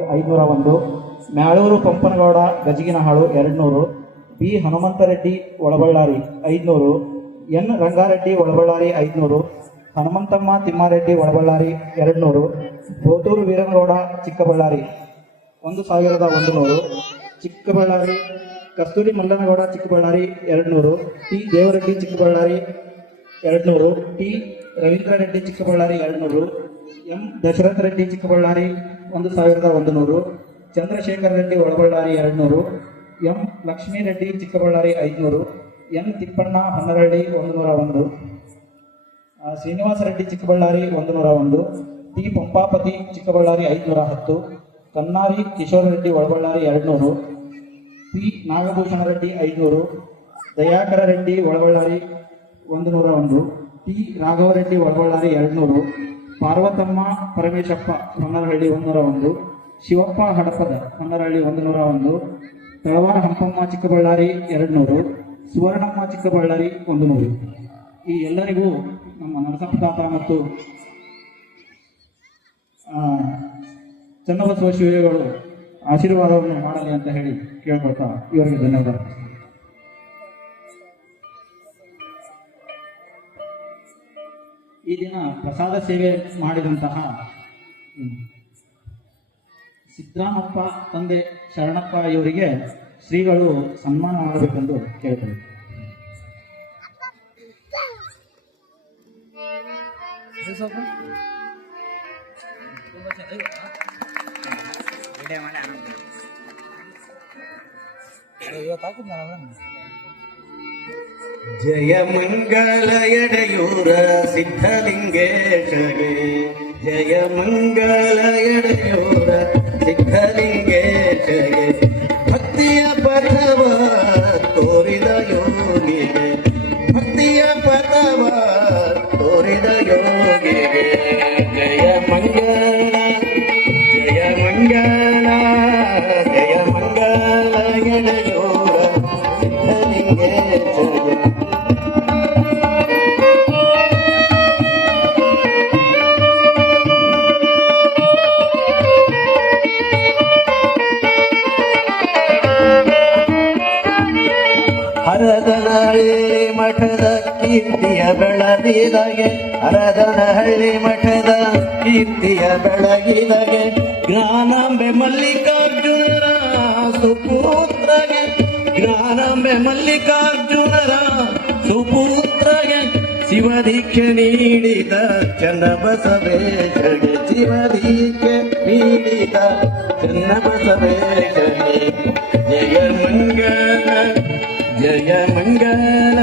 501, Myaluru Pampanagowda Gajaginahalu 200, B Hanumanthareddy Olaballari 500, N Rangareddy Olaballari 500, Hanumanthamma Thimmareddy Olaballari 200, Bothuru Veeranagowda Chikkaballari 1100, Chikkaballari Kasturi Mallanagowda Chikkaballari 200, T Devareddy Chikkaballari 200, T Ravindra Reddy Chikkaballari 200, M Dasharatha Reddy Chikkaballari 1100, Chandrashekar Reddy Olaballari 200, M Lakshmi Reddy Chikkaballari 500, N Thippanna Hannaralli 101, Srinivasa Reddy Chikkaballari 101, T Pampapathi Chikkaballari 510, Kannari Kishore Reddy Olaballari 200, P Nagabhushana Reddy 500, ದಯಾಕರ Reddy Olaballari 101, T ರಾಘವರೆಡ್ಡಿ Olaballari 200, Parvathamma Parameshappa ಹೊನ್ನರಹಳ್ಳಿ 101, Shivappa Hadapada ಹೊನ್ನರಹಳ್ಳಿ 101, ತಳವಾರ ಹಂಪಮ್ಮ ಚಿಕ್ಕಬಳ್ಳಾರಿ 200, ಸುವರ್ಣಮ್ಮ ಚಿಕ್ಕಬಳ್ಳಾರಿ 100. ಈ ಎಲ್ಲರಿಗೂ ನಮ್ಮ ನರಸಪ್ಪ ತಾತ ಮತ್ತು ಚನ್ನಬಸವ ಶಿವಗಳು ಆಶೀರ್ವಾದವನ್ನು ಮಾಡಲಿ ಅಂತ ಹೇಳಿ ಕೇಳ್ಕೊಳ್ತಾ ಇವರಿಗೆ ಧನ್ಯವಾದ. ಈ ದಿನ ಪ್ರಸಾದ ಸೇವೆ ಮಾಡಿದಂತಹ ಸಿದ್ದರಾಮಪ್ಪ ತಂದೆ ಶರಣಪ್ಪ ಇವರಿಗೆ ಶ್ರೀಗಳು ಸನ್ಮಾನ ಮಾಡಬೇಕೆಂದು ಕೇಳ್ತಾರೆ. ಜಯ ಮಂಗಲ ಎಡೆಯೂರ ಸಿದ್ಧಲಿಂಗೇಶಗೆ, ಜಯ ಮಂಗಲ ಎಡೆಯೂರ ಸಿದ್ಧಲಿಂಗೇಶಗೆ, ಭಕ್ತಿಯ ಪಥವ ತೋರಿದ ಯೋಗಿಗೆ, ಭಕ್ತಿಯ ಪಥವ ತೋರಿದ ಯೋಗಿಗೆ, ಜಯ ಮಂಗಲ ಜಯ ಮಂಗಲ ಜಯ ಮಂಗಲ ಎಡೆಯೂರ ಸಿದ್ಧಲಿಂಗೇಶಗೆ. ಹರದನಹಳ್ಳಿ ಮಠದ ಕೀರ್ತಿಯ ಬೆಳಗಿದಗೆ, ಹರದನಹಳ್ಳಿ ಮಠದ ಕೀರ್ತಿಯ ಬೆಳಗಿದಗೆ, ಜ್ಞಾನಾಂಬೆ ಮಲ್ಲಿಕಾರ್ಜುನರ ಸುಪುತ್ರಗೆ, ಜ್ಞಾನಾಂಬೆ ಮಲ್ಲಿಕಾರ್ಜುನರ ಸುಪುತ್ರಗೆ, ಶಿವದೀಕ್ಷೆ ನೀಡಿದ ಚನ್ನಬಸವೇಶಗೆ, ಶಿವದೀಕ್ಷೆ ನೀಡಿದ ಚನ್ನಬಸವೇಶಗೆ, ಜಯ ಮಂಗಲ ಜಯ ಮಂಗಲ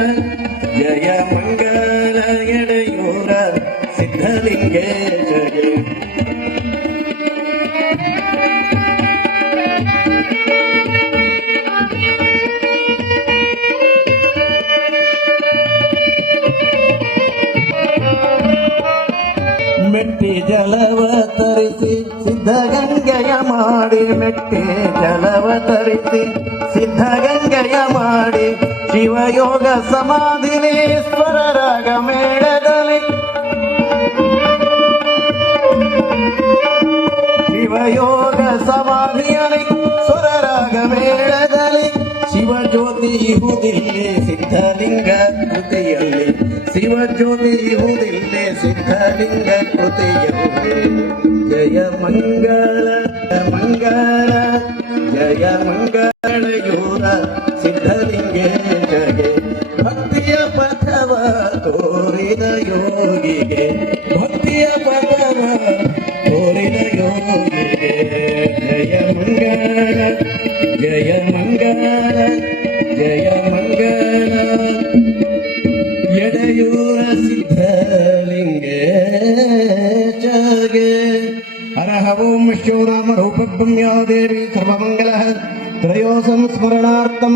ಜಯ ಮಂಗಲ ಎಡೆಯೂರ ಸಿದ್ಧಲಿಂಗೇಶಗೆ. ಮೆಟ್ಟಿ ಜಲವ ತರಿಸಿ ಸಿದ್ಧಗಂಗೆಯ ಮಾಡಿ, ಮೆಟ್ಟಿ ಜಲವ ತರಿಸಿ ಸಿದ್ಧಗಂಗೆಯ ಮಾಡಿ, ಶಿವಯೋಗ ಸಮಾಧಿನೇಶ್ವರರಾಗ ಮೇಳದಲ್ಲಿ, ಶಿವಯೋಗ ಸಮಾಧಿಯಲ್ಲಿ ಸ್ವರರಾಗ ಮೇಳದಲ್ಲಿ, ಶಿವಜ್ಯೋತಿ ಇಹುದಿಲ್ಲಿ ಸಿದ್ಧಲಿಂಗ ಕೃತಿಯಲ್ಲಿ, ಶಿವಜ್ಯೋತಿ ಇಹುದಿಲ್ಲಿ ಸಿದ್ಧಲಿಂಗ ಕೃತಿಯಲ್ಲಿ, ಜಯ ಮಂಗಳ ಮಂಗಳ ಜಯ ಮಂಗಳಯೂರ ಸಿದ್ಧಲಿಂಗೇಶಗೆ, ಭಕ್ತಿಯ ಪಥವ ತೋರಿದ ಯೋಗಿಗೆ, ಭಕ್ತಿಯ ಪಥವ ತೋರಿದ ಯೋಗಿಗೆ, ಜಯ ಮಂಗಳ ಜಯ ಮಂಗಳ ಜಯ ಮಂಗಳ ಎಡೆಯೂರ ಸಿದ್ಧಲಿಂಗೇಶಗೆ. ಹರಹ ಓಂ ಶಿವನಾಮ ರೂಪಬ್ರಹ್ಮ್ಯಾ ದೇವಿ ಸರ್ವಮಂಗಲ ತ್ರಯೋ ಸಂಸ್ಮರಣಾರ್ಥಂ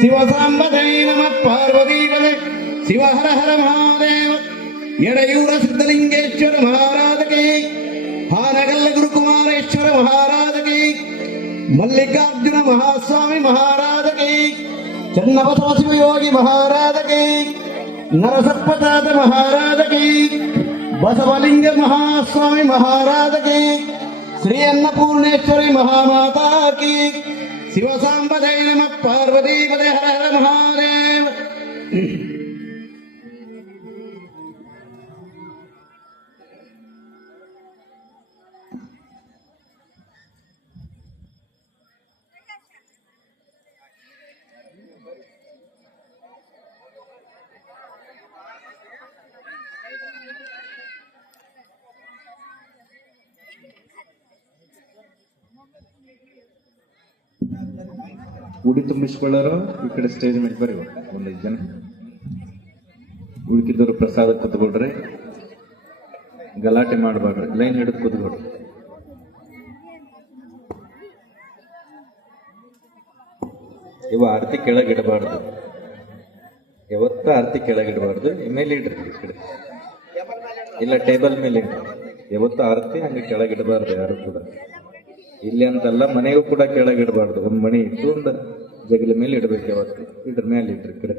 ಶಿವಸಾಂಬಧೈ ನಮಃ ಪಾರ್ವತೀಪದೇ ಶಿವ ಹರ ಹರ ಮಹಾದೇವ. ಎಡೆಯೂರ ಸಿದ್ಧಲಿಂಗೇಶ್ವರ ಮಹಾರಾಜಗೆ, ಹಾನಗಲ್ಲ ಗುರುಕುಮಾರೇಶ್ವರ ಮಹಾರಾಜಗೆ, ಮಲ್ಲಿಕಾರ್ಜುನ ಮಹಾಸ್ವಾಮಿ ಮಹಾರಾಜಗೆ, ಚನ್ನಬಸವ ಶಿವಯೋಗಿ ಮಹಾರಾಜಗೆ, ನರಸಪ್ಪತಾತ ಮಹಾರಾಜಗೆ, ಬಸವಲಿಂಗ ಮಹಾಸ್ವಾಮಿ ಮಹಾರಾಜಗೆ, श्री अन्नपूर्णेश्वरी महामाता की। शिव सांबदे नमः पार्वती पदे हर हर महादेव। ಉಡಿ ತುಂಬಿಸ್ಕೊಳ್ಳೋರು ಈ ಕಡೆ ಸ್ಟೇಜ್ ಮೇಲೆ ಬರ್ರಿ, ಒಂದೈದು ಜನ. ಉಳ್ಕಿದ್ದವರು ಪ್ರಸಾದ ಕೂತ್ಕೊಳ್ರಿ, ಗಲಾಟೆ ಮಾಡಬಾರ್ರಿ, ಲೈನ್ ಹಿಡಿದು ಕೂತ್ಕೊಳ್ರಿ. ಇವ ಆರತಿ ಕೆಳಗಿಡಬಾರ್ದು, ಯಾವತ್ತ ಆರತಿ ಕೆಳಗಿಡಬಾರ್ದು. ಮೇಲೆ ಇಡ್ರಿ ಈ ಕಡೆ, ಇಲ್ಲ ಟೇಬಲ್ ಮೇಲೆ ಇಡ್ರಿ. ಯಾವತ್ತು ಆರತಿ ಹಂಗೆ ಕೆಳಗಿಡಬಾರ್ದು ಯಾರು ಕೂಡ. ಇಲ್ಲಿ ಅಂತಲ್ಲ, ಮನೆಗೂ ಕೂಡ ಕೆಳಗಿಡಬಾರ್ದು. ಒಂದು ಮಣಿ ಇಟ್ಟು ಒಂದು ಜಗಲಿ ಮೇಲೆ ಇಡಬೇಕು ಯಾವತ್ತು. ಇದ್ರ ಮೇಲೆ ಇಡ್ರಿ ಈ ಕಡೆ.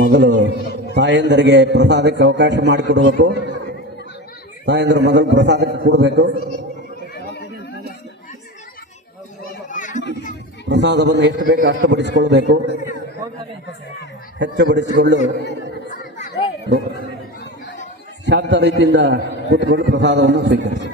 ಮೊದಲು ತಾಯಂದರಿಗೆ ಪ್ರಸಾದಕ್ಕೆ ಅವಕಾಶ ಮಾಡಿಕೊಡಬೇಕು. ತಾಯಂದರು ಮೊದಲು ಪ್ರಸಾದಕ್ಕೆ ಕೊಡಬೇಕು. ಪ್ರಸಾದವನ್ನು ಎಷ್ಟು ಬೇಕು ಅಷ್ಟು ಬಡಿಸಿಕೊಳ್ಳಬೇಕು. ಹೆಚ್ಚು ಬಡಿಸಿಕೊಂಡು ಶಾಂತ ರೀತಿಯಿಂದ ಕೂತ್ಕೊಂಡು ಪ್ರಸಾದವನ್ನು ಸ್ವೀಕರಿಸಿ.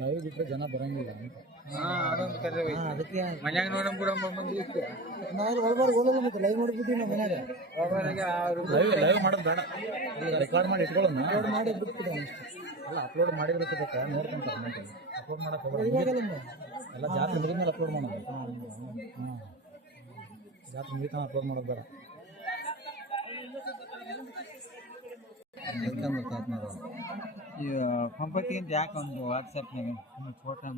ಲೈವ್ ಬಿಟ್ರೆ ಜನ ಬರಂಗಿಲ್ಲ. ಅದಕ್ಕೆ ಮನ್ಯಾಗ ನೋಡಂಗ್ ಕೂಡ ಮಂದಿ ನಾವು ಹೋಗೋದು ಮತ್ತೆ ಲೈವ್ ಮಾಡಿಬಿಟ್ಟಿವಿ ನಾವು ಮನ್ಯಾಗ. ಲೈವ್ ಮಾಡೋದು ಬೇಡ, ರೆಕಾರ್ಡ್ ಮಾಡಿ ಇಟ್ಕೊಳ್ಳೋಣ. ಅಪ್ಲೋಡ್ ಮಾಡಿ ಬಿಟ್ಬಿಡ ಅಲ್ಲ, ಅಪ್ಲೋಡ್ ಮಾಡಿಬಿಡ್ತಕ್ಕ ನೋಡ್ಕೊಂತಾರೆ ಮಂದಿ. ಅಪ್ಲೋಡ್ ಮಾಡಕ್ಕೆ ಎಲ್ಲ ಜಾತ್ರೆ ಮುಗಿದ್ಮೇಲೆ ಅಪ್ಲೋಡ್ ಮಾಡೋದು. ಜಾತ್ರೆ ಮುಗಿತಾನ ಅಪ್ಲೋಡ್ ಮಾಡೋದು ಬೇಡ. ಈ ಕಂಪತಿಗಿಂತ ಯಾಕೆ ಒಂದು ವಾಟ್ಸಪ್ನಾಗ ಫೋಟೋ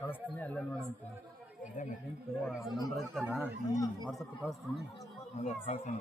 ಕಳಿಸ್ತೀನಿ, ಅಲ್ಲೇ ನೋಡಂತ. ಅದೇ ಲಿಂಕ್ ನಂಬರ್ ಐತಲ್ಲ, ವಾಟ್ಸಪ್ ಕಳಿಸ್ತೀನಿ. ಅದೇ ಕಳ್ಸ್ತೀನಿ.